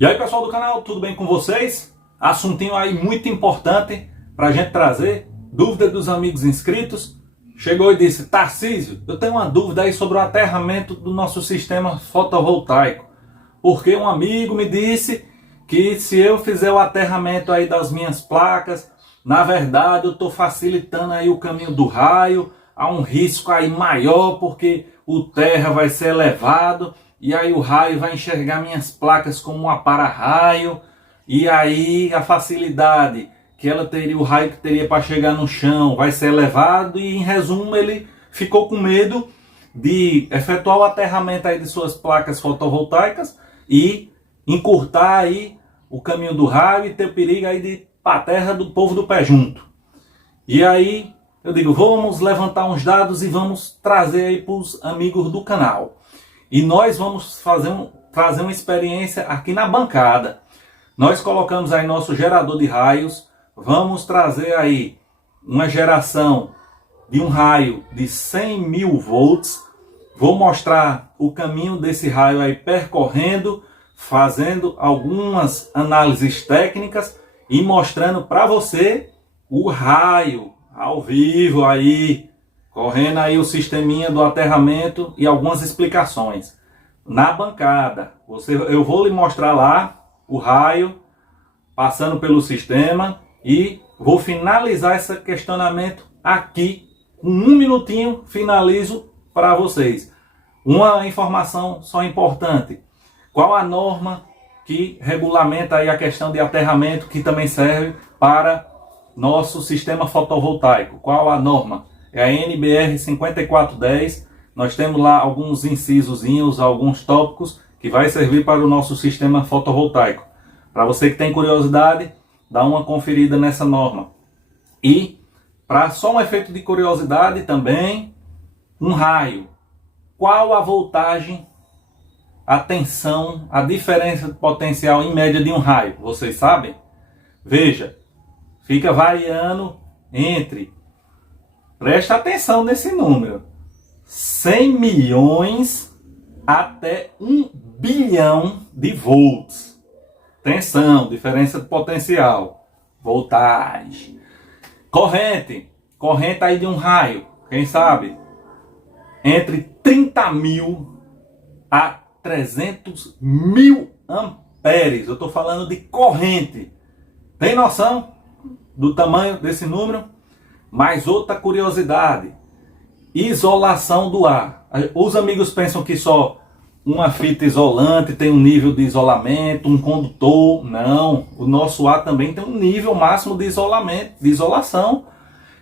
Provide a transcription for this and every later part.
E aí, pessoal do canal, tudo bem com vocês? Assuntinho aí muito importante para a gente trazer, dúvida dos amigos inscritos. Chegou e disse: Tarcísio, eu tenho uma dúvida aí sobre o aterramento do nosso sistema fotovoltaico, porque um amigo me disse que se eu fizer o aterramento aí das minhas placas, na verdade eu estou facilitando aí o caminho do raio, há um risco aí maior porque o terra vai ser elevado e aí o raio vai enxergar minhas placas como um para-raio, e aí a facilidade que ela teria, o raio que teria para chegar no chão vai ser elevado, e em resumo ele ficou com medo de efetuar o aterramento aí de suas placas fotovoltaicas e encurtar aí o caminho do raio e ter o perigo aí de ir para a terra do povo do pé junto. E aí eu digo, vamos levantar uns dados e vamos trazer aí para os amigos do canal. E nós vamos trazer uma experiência aqui na bancada. Nós colocamos aí nosso gerador de raios, vamos trazer aí uma geração de um raio de 100.000 volts. Vou mostrar o caminho desse raio aí percorrendo, fazendo algumas análises técnicas e mostrando para você o raio ao vivo aí, correndo aí o sisteminha do aterramento e algumas explicações. Na bancada, eu vou lhe mostrar lá o raio passando pelo sistema e vou finalizar esse questionamento aqui. Com um minutinho finalizo para vocês. Uma informação só importante: qual a norma que regulamenta aí a questão de aterramento, que também serve para nosso sistema fotovoltaico? Qual a norma? É a NBR 5410. Nós temos lá alguns incisozinhos, alguns tópicos que vai servir para o nosso sistema fotovoltaico. Para você que tem curiosidade, dá uma conferida nessa norma. E para só um efeito de curiosidade também, um raio. Qual a voltagem, a tensão, a diferença de potencial em média de um raio? Vocês sabem? Veja, fica variando entre, presta atenção nesse número, 100 milhões até 1 bilhão de volts. Tensão, diferença de potencial, voltagem. Corrente aí de um raio, quem sabe? Entre 30.000 a 300.000 amperes. Eu estou falando de corrente. Tem noção do tamanho desse número? Mais outra curiosidade: isolação do ar. Os amigos pensam que só uma fita isolante tem um nível de isolamento, um condutor. Não, o nosso ar também tem um nível máximo de isolamento, de isolação,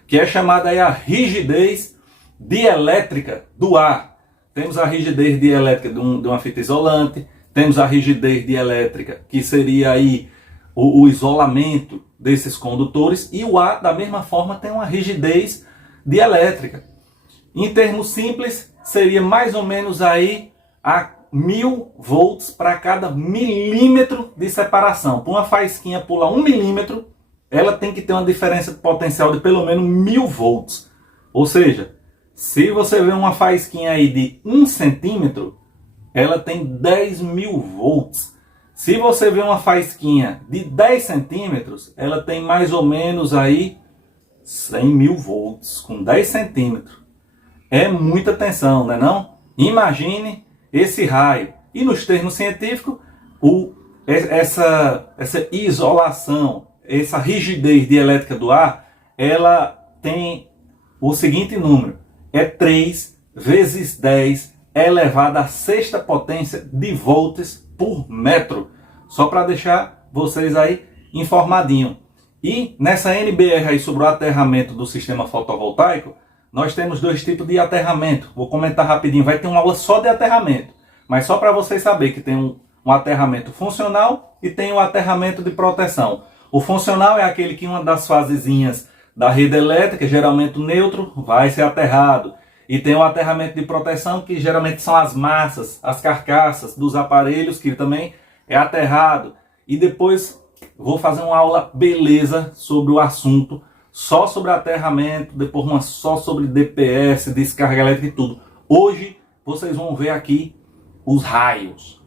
que é chamada aí a rigidez dielétrica do ar. Temos a rigidez dielétrica de uma fita isolante, temos a rigidez dielétrica, que seria aí o isolamento desses condutores, e o ar da mesma forma tem uma rigidez dielétrica. Em termos simples, seria mais ou menos aí a 1.000 volts para cada milímetro de separação. Para uma faísquinha pular 1 milímetro, ela tem que ter uma diferença de potencial de pelo menos 1.000 volts. Ou seja, se você vê uma faísquinha aí de 1 centímetro, ela tem 10.000 volts. Se você vê uma faísquinha de 10 centímetros, ela tem mais ou menos aí 100.000 volts, com 10 centímetros. É muita tensão, não é não? Imagine esse raio. E nos termos científicos, essa isolação, essa rigidez dielétrica do ar, ela tem o seguinte número: é 3 vezes 10 elevado à sexta potência de volts por metro. Só para deixar vocês aí informadinho. E nessa NBR aí sobre o aterramento do sistema fotovoltaico, nós temos dois tipos de aterramento. Vou comentar rapidinho, vai ter uma aula só de aterramento, mas só para vocês saberem que tem um aterramento funcional e tem um aterramento de proteção. O funcional é aquele que uma das fasezinhas da rede elétrica, geralmente o neutro, vai ser aterrado. E tem o aterramento de proteção, que geralmente são as massas, as carcaças dos aparelhos, que também é aterrado. E depois vou fazer uma aula beleza sobre o assunto, só sobre aterramento, depois uma só sobre DPS, descarga elétrica e tudo. Hoje vocês vão ver aqui os raios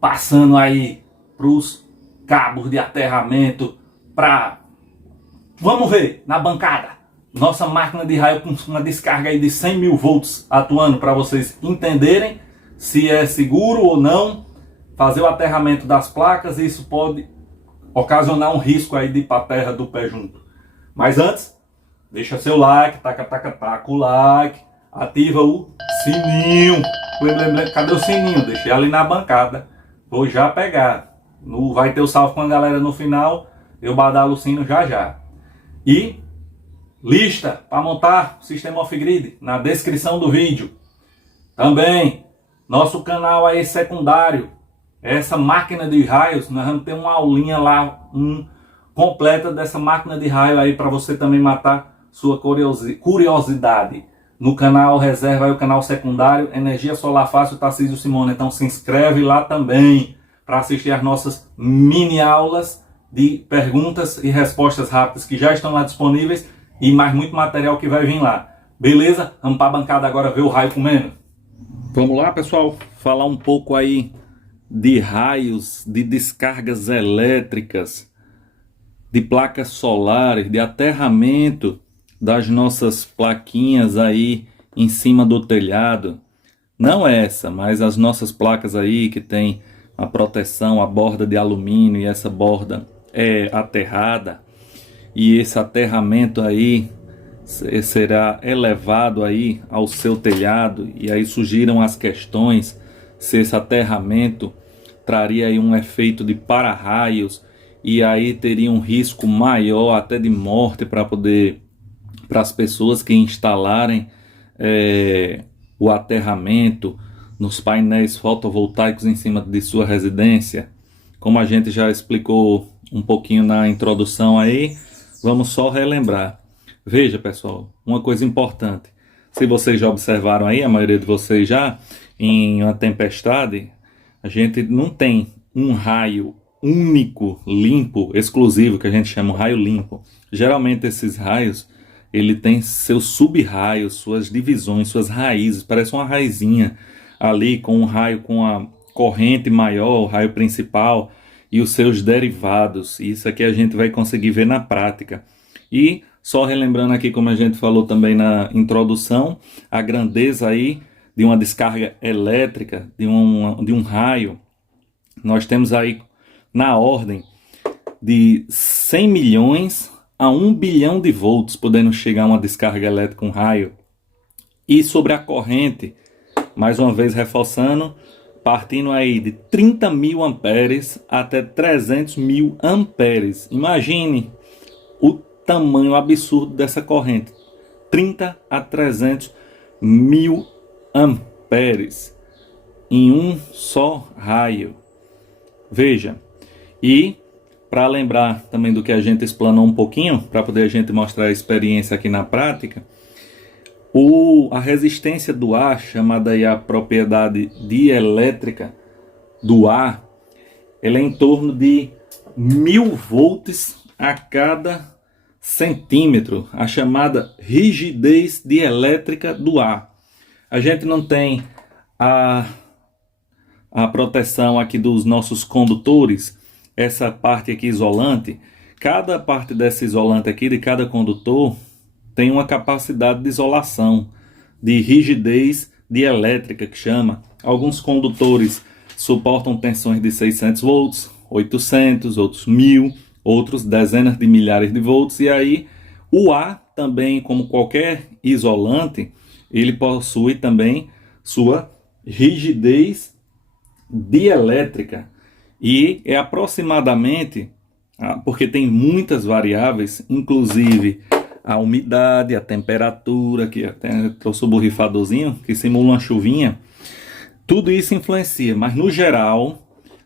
passando aí para os cabos de aterramento, para... Vamos ver, na bancada, nossa máquina de raio com uma descarga aí de 100 mil volts atuando, para vocês entenderem se é seguro ou não fazer o aterramento das placas. Isso pode ocasionar um risco aí de ir para a terra do pé junto. Mas antes, deixa seu like, taca o like, ativa o sininho. Cadê o sininho? Deixei ali na bancada, vou já pegar. Vai ter o salve com a galera no final, eu badalo o sino já. E lista para montar o sistema off-grid na descrição do vídeo. Também nosso canal aí secundário, essa máquina de raios, nós vamos ter uma aulinha lá completa dessa máquina de raio aí para você também matar sua curiosidade. No canal reserva aí o canal secundário Energia Solar Fácil Tarcísio Simone. Então se inscreve lá também para assistir as nossas mini aulas de perguntas e respostas rápidas que já estão lá disponíveis e mais muito material que vai vir lá. Beleza? Vamos para a bancada agora ver o raio comendo. Vamos lá, pessoal, falar um pouco aí de raios, de descargas elétricas, de placas solares, de aterramento das nossas plaquinhas aí em cima do telhado. Não essa, mas as nossas placas aí que tem a proteção, a borda de alumínio, e essa borda é aterrada, e esse aterramento aí será elevado aí ao seu telhado. E aí surgiram as questões se esse aterramento traria aí um efeito de para-raios, e aí teria um risco maior até de morte para as pessoas que instalarem o aterramento nos painéis fotovoltaicos em cima de sua residência. Como a gente já explicou um pouquinho na introdução aí, vamos só relembrar. Veja, pessoal, uma coisa importante. Se vocês já observaram aí, a maioria de vocês já, em uma tempestade, a gente não tem um raio único, limpo, exclusivo, que a gente chama de raio limpo. Geralmente esses raios, ele tem seus sub-raios, suas divisões, suas raízes, parece uma raizinha ali com um raio com a corrente maior, o raio principal e os seus derivados. Isso aqui a gente vai conseguir ver na prática. E só relembrando aqui, como a gente falou também na introdução, a grandeza aí de uma descarga elétrica, de um raio, nós temos aí na ordem de 100 milhões a 1 bilhão de volts, podendo chegar a uma descarga elétrica, um raio. E sobre a corrente, mais uma vez reforçando, partindo aí de 30 mil amperes até 300 mil amperes. Imagine o tamanho absurdo dessa corrente, 30 a 300 mil amperes em um só raio. Veja, e para lembrar também do que a gente explanou um pouquinho, para poder a gente mostrar a experiência aqui na prática, a resistência do ar, chamada aí a propriedade dielétrica do ar, ela é em torno de 1000 volts a cada centímetro, a chamada rigidez dielétrica do ar. A gente não tem a proteção aqui dos nossos condutores, essa parte aqui isolante. Cada parte dessa isolante aqui, de cada condutor, tem uma capacidade de isolação, de rigidez dielétrica, que chama. Alguns condutores suportam tensões de 600 volts, 800, outros 1000, outros dezenas de milhares de volts. E aí o ar também, como qualquer isolante, ele possui também sua rigidez dielétrica. E é aproximadamente, porque tem muitas variáveis, inclusive a umidade, a temperatura, que até trouxe o borrifadorzinho, que simula uma chuvinha, tudo isso influencia, mas no geral,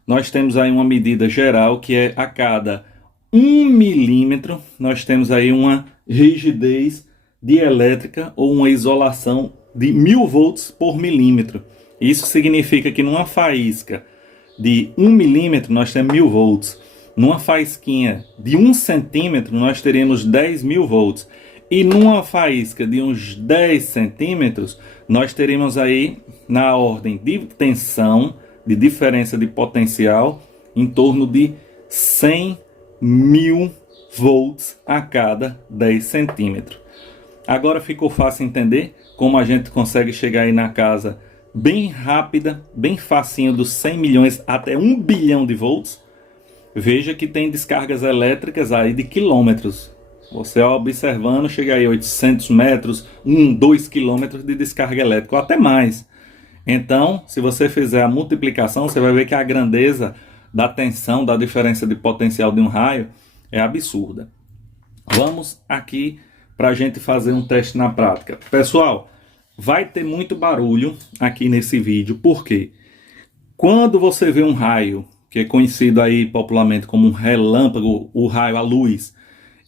nós temos aí uma medida geral que é a cada 1 milímetro, nós temos aí uma rigidez dielétrica ou uma isolação de 1000 volts por milímetro. Isso significa que numa faísca de 1 milímetro nós temos 1000 volts. Numa faísquinha de 1 centímetro nós teremos 10.000 volts. E numa faísca de uns 10 centímetros nós teremos aí na ordem de tensão, de diferença de potencial, em torno de 100.000 volts a cada 10 centímetros. Agora ficou fácil entender como a gente consegue chegar aí na casa bem rápida, bem facinho, dos 100 milhões até 1 bilhão de volts. Veja que tem descargas elétricas aí de quilômetros. Você observando, chega aí a 800 metros, 2 quilômetros de descarga elétrica, ou até mais. Então, se você fizer a multiplicação, você vai ver que a grandeza da tensão, da diferença de potencial de um raio é absurda. Vamos aqui para a gente fazer um teste na prática. Pessoal, vai ter muito barulho aqui nesse vídeo, porque quando você vê um raio, que é conhecido aí popularmente como um relâmpago, o raio, a luz,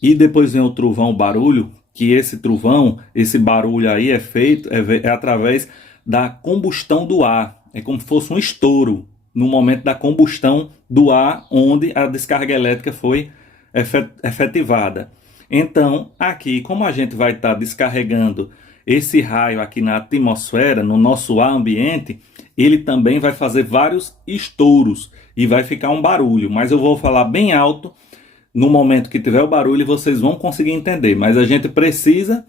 e depois vem o trovão, o barulho, que esse trovão, esse barulho aí é feito é através da combustão do ar. É como se fosse um estouro no momento da combustão do ar, onde a descarga elétrica foi efetivada. Então, aqui, como a gente vai estar descarregando esse raio aqui na atmosfera, no nosso ar ambiente, ele também vai fazer vários estouros e vai ficar um barulho. Mas eu vou falar bem alto no momento que tiver o barulho e vocês vão conseguir entender. Mas a gente precisa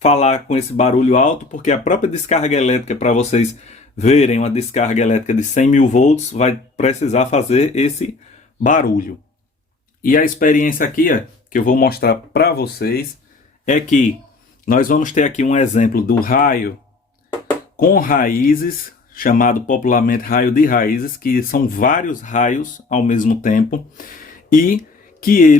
falar com esse barulho alto, porque a própria descarga elétrica, para vocês verem uma descarga elétrica de 100.000 volts, vai precisar fazer esse barulho. E a experiência aqui, que eu vou mostrar para vocês, é que nós vamos ter aqui um exemplo do raio com raízes, chamado popularmente raio de raízes, que são vários raios ao mesmo tempo, e que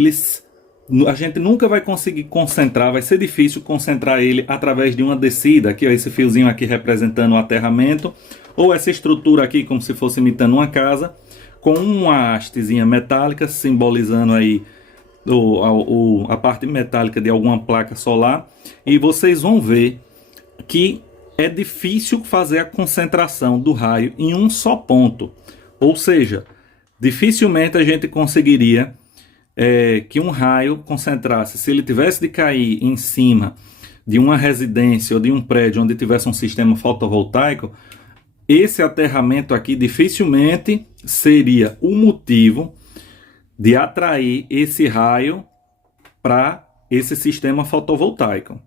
a gente nunca vai conseguir concentrar, vai ser difícil concentrar ele através de uma descida, aqui ó, esse fiozinho aqui representando o aterramento, ou essa estrutura aqui como se fosse imitando uma casa, com uma hastezinha metálica simbolizando aí a parte metálica de alguma placa solar, e vocês vão ver que é difícil fazer a concentração do raio em um só ponto, ou seja, dificilmente a gente conseguiria que um raio concentrasse, se ele tivesse de cair em cima de uma residência ou de um prédio onde tivesse um sistema fotovoltaico, esse aterramento aqui dificilmente seria o motivo de atrair esse raio para esse sistema fotovoltaico.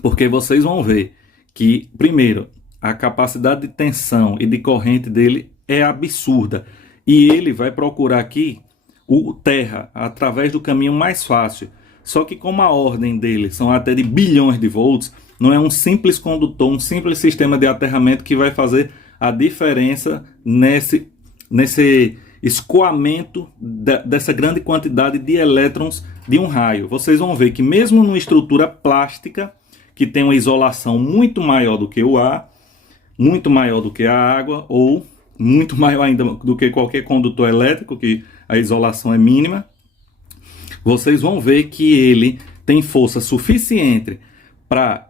Porque vocês vão ver que, primeiro, a capacidade de tensão e de corrente dele é absurda. E ele vai procurar aqui o terra através do caminho mais fácil. Só que como a ordem dele são até de bilhões de volts, não é um simples condutor, um simples sistema de aterramento que vai fazer a diferença nesse escoamento dessa grande quantidade de elétrons de um raio. Vocês vão ver que mesmo numa estrutura plástica, que tem uma isolação muito maior do que o ar, muito maior do que a água, ou muito maior ainda do que qualquer condutor elétrico, que a isolação é mínima, vocês vão ver que ele tem força suficiente para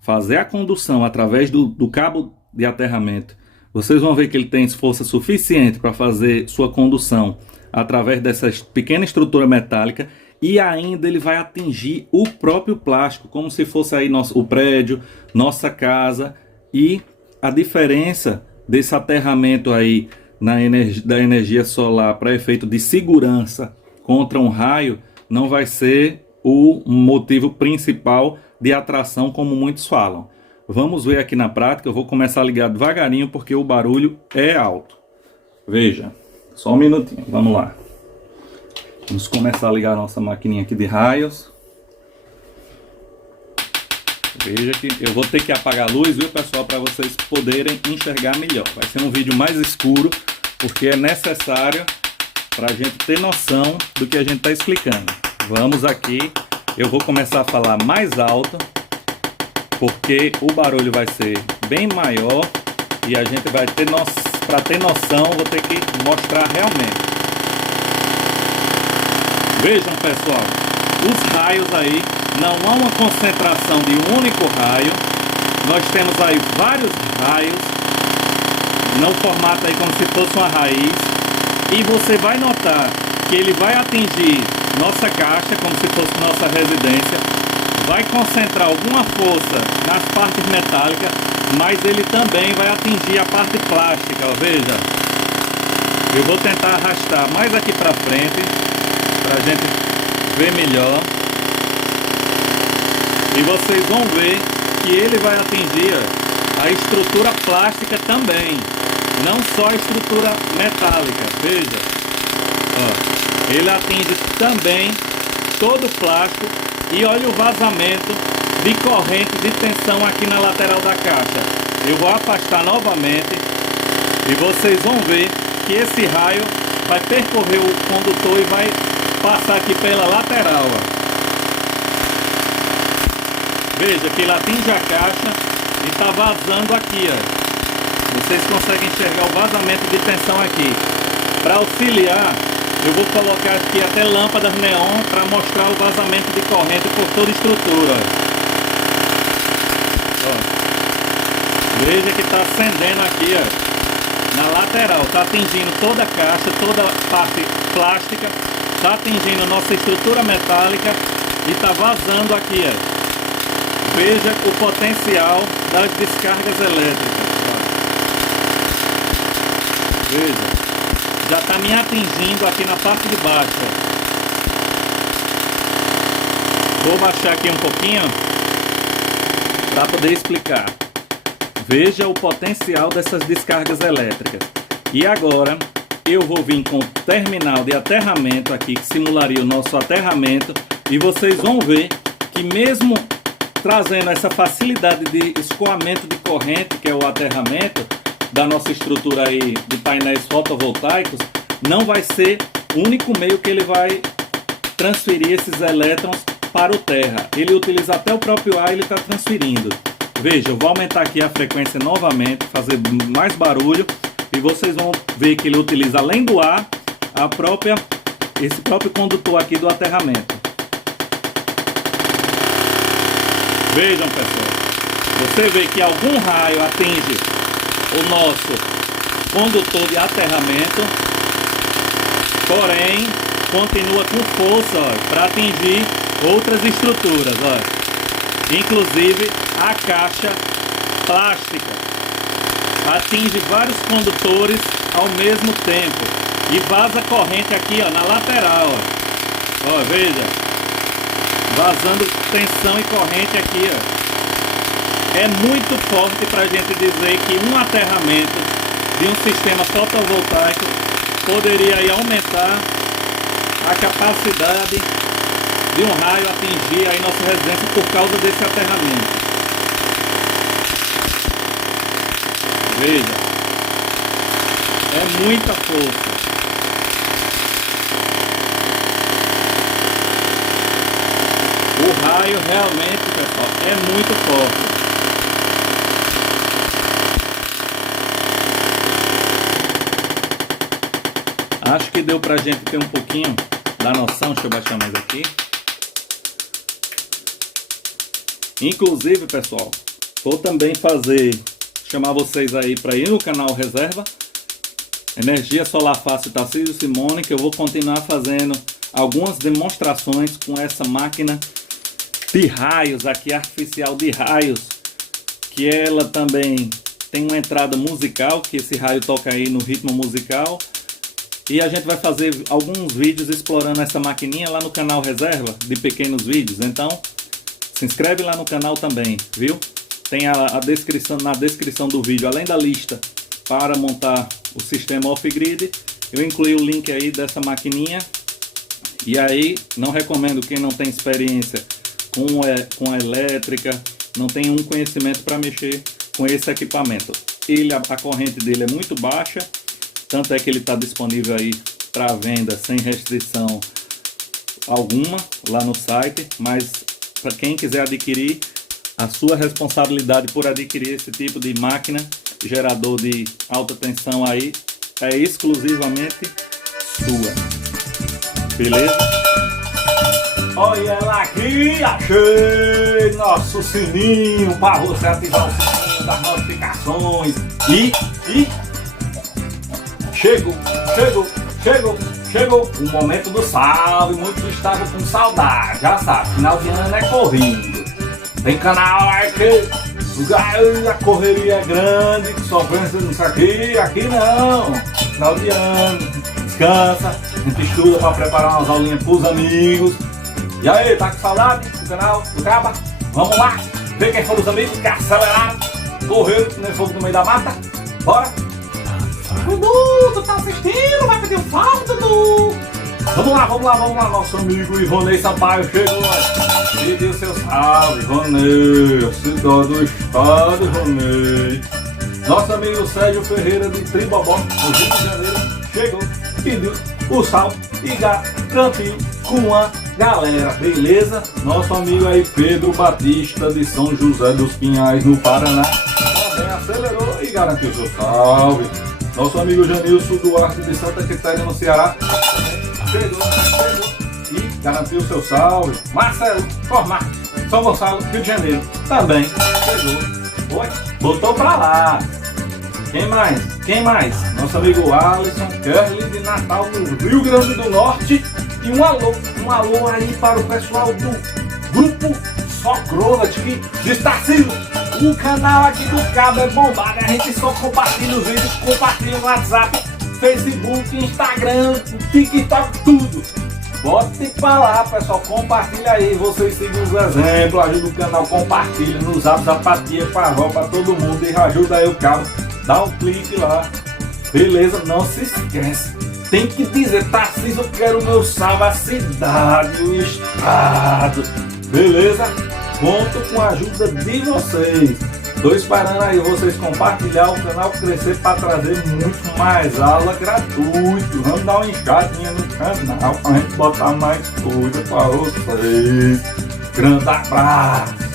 fazer a condução através do cabo de aterramento. Vocês vão ver que ele tem força suficiente para fazer sua condução através dessa pequena estrutura metálica, e ainda ele vai atingir o próprio plástico, como se fosse aí o prédio, nossa casa. E a diferença desse aterramento aí da energia solar para efeito de segurança contra um raio não vai ser o motivo principal de atração, como muitos falam. Vamos ver aqui na prática. Eu vou começar a ligar devagarinho porque o barulho é alto. Veja, só um minutinho, vamos lá. Vamos começar a ligar a nossa maquininha aqui de raios. Veja que eu vou ter que apagar a luz, viu, pessoal, para vocês poderem enxergar melhor. Vai ser um vídeo mais escuro, porque é necessário para a gente ter noção do que a gente está explicando. Vamos aqui, eu vou começar a falar mais alto, porque o barulho vai ser bem maior e a gente vai ter para ter noção, vou ter que mostrar realmente. Vejam, pessoal, os raios aí, não há uma concentração de um único raio. Nós temos aí vários raios, no formato aí como se fosse uma raiz. E você vai notar que ele vai atingir nossa caixa, como se fosse nossa residência. Vai concentrar alguma força nas partes metálicas, mas ele também vai atingir a parte plástica, ó, veja. Eu vou tentar arrastar mais aqui para frente, para a gente ver melhor. E vocês vão ver que ele vai atingir a estrutura plástica também, não só a estrutura metálica. Veja, ó, ele atinge também todo o plástico. E olha o vazamento de corrente de tensão aqui na lateral da caixa. Eu vou afastar novamente e vocês vão ver que esse raio vai percorrer o condutor e vai passar aqui pela lateral, ó. Veja que ele atinge a caixa e está vazando aqui, ó. Vocês conseguem enxergar o vazamento de tensão aqui. Para auxiliar, eu vou colocar aqui até lâmpadas neon para mostrar o vazamento de corrente por toda a estrutura. Ó. Veja que está acendendo aqui, ó, na lateral. Está atingindo toda a caixa, toda a parte plástica. Está atingindo nossa estrutura metálica e está vazando aqui, ó. Veja o potencial das descargas elétricas. Veja. Já está me atingindo aqui na parte de baixo. Vou baixar aqui um pouquinho para poder explicar. Veja o potencial dessas descargas elétricas. E agora eu vou vir com o terminal de aterramento aqui, que simularia o nosso aterramento. E vocês vão ver que mesmo trazendo essa facilidade de escoamento de corrente, que é o aterramento, da nossa estrutura aí de painéis fotovoltaicos, não vai ser o único meio que ele vai transferir esses elétrons para o terra. Ele utiliza até o próprio ar, ele está transferindo. Veja, eu vou aumentar aqui a frequência novamente, fazer mais barulho, e vocês vão ver que ele utiliza, além do ar, esse próprio condutor aqui do aterramento. Vejam, pessoal, você vê que algum raio atinge o nosso condutor de aterramento, porém continua com força para atingir outras estruturas, ó. Inclusive a caixa plástica atinge vários condutores ao mesmo tempo e vaza corrente aqui, ó, na lateral, ó. Ó, veja, vazando tensão e corrente aqui, ó. É muito forte para a gente dizer que um aterramento de um sistema fotovoltaico poderia aí aumentar a capacidade de um raio atingir aí nossa residência por causa desse aterramento. Veja, é muita força. O raio realmente, pessoal, é muito forte. Acho que deu pra gente ter um pouquinho da noção. Deixa eu baixar mais aqui. Inclusive, pessoal, vou também chamar vocês aí para ir no canal Reserva Energia Solar Fácil Tarcísio Simone, que eu vou continuar fazendo algumas demonstrações com essa máquina de raios aqui, artificial de raios, que ela também tem uma entrada musical, que esse raio toca aí no ritmo musical. E a gente vai fazer alguns vídeos explorando essa maquininha lá no canal Reserva, de pequenos vídeos. Então, se inscreve lá no canal também, viu? Tem a descrição, na descrição do vídeo, além da lista para montar o sistema off-grid, eu incluí o link aí dessa maquininha. E aí, não recomendo quem não tem experiência com a elétrica, não tem um conhecimento para mexer com esse equipamento. A corrente dele é muito baixa. Tanto é que ele está disponível aí para venda sem restrição alguma lá no site. Mas para quem quiser adquirir, a sua responsabilidade por adquirir esse tipo de máquina, gerador de alta tensão aí, é exclusivamente sua. Beleza? Olha ela aqui, achei nosso sininho para você ativar o sininho das notificações. E Chegou o momento do salve. Muitos estavam com saudade, já sabe, final de ano é corrido. Tem canal aqui, a correria é grande, só pensa nisso aqui não. final de ano, descansa, a gente estuda para preparar umas aulinhas pros amigos. E aí, tá com saudade do canal do Caba? Vamos lá, ver quem foram os amigos que aceleraram, correram que nem fogo no meio da mata. Bora! Dudu, tu tá assistindo? Vai pedir um salve, Dudu! Vamos lá, nosso amigo Ivonei Sampaio chegou, pediu seu salve, Ivonei, a cidade do estado, Ivonei. Nosso amigo Sérgio Ferreira de Tribobó, no Rio de Janeiro, chegou, pediu o salve e garantiu com a galera, beleza? Nosso amigo aí Pedro Batista de São José dos Pinhais, no Paraná, também acelerou e garantiu seu salve. Nosso amigo Janilson Duarte de Santa Quitéria, no Ceará, chegou e garantiu seu salve. Marcelo Formar, São Gonçalo, Rio de Janeiro, também chegou. Oi, botou pra lá. Quem mais? Nosso amigo Alisson Kerlin de Natal, no Rio Grande do Norte. E um alô aí para o pessoal do grupo Socrolat, que diz: Tarcísio, o canal aqui do Cabo é bombado, a gente só compartilha os vídeos, compartilha no WhatsApp, Facebook, Instagram, TikTok, tudo. Bote pra lá, pessoal, compartilha aí, vocês sigam os exemplos, ajuda o canal, compartilha no zap, zapatia, pra avó, pra todo mundo e ajuda aí o Cabo, dá um clique lá, beleza? Não se esquece, tem que dizer: Tarcísio, eu quero o meu salve, a cidade, o estado, beleza? Conto com a ajuda de vocês. Tô esperando aí vocês compartilhar o canal, crescer para trazer muito mais aula gratuita. Vamos dar uma enxadinha no canal para a gente botar mais coisa para vocês. Grande abraço!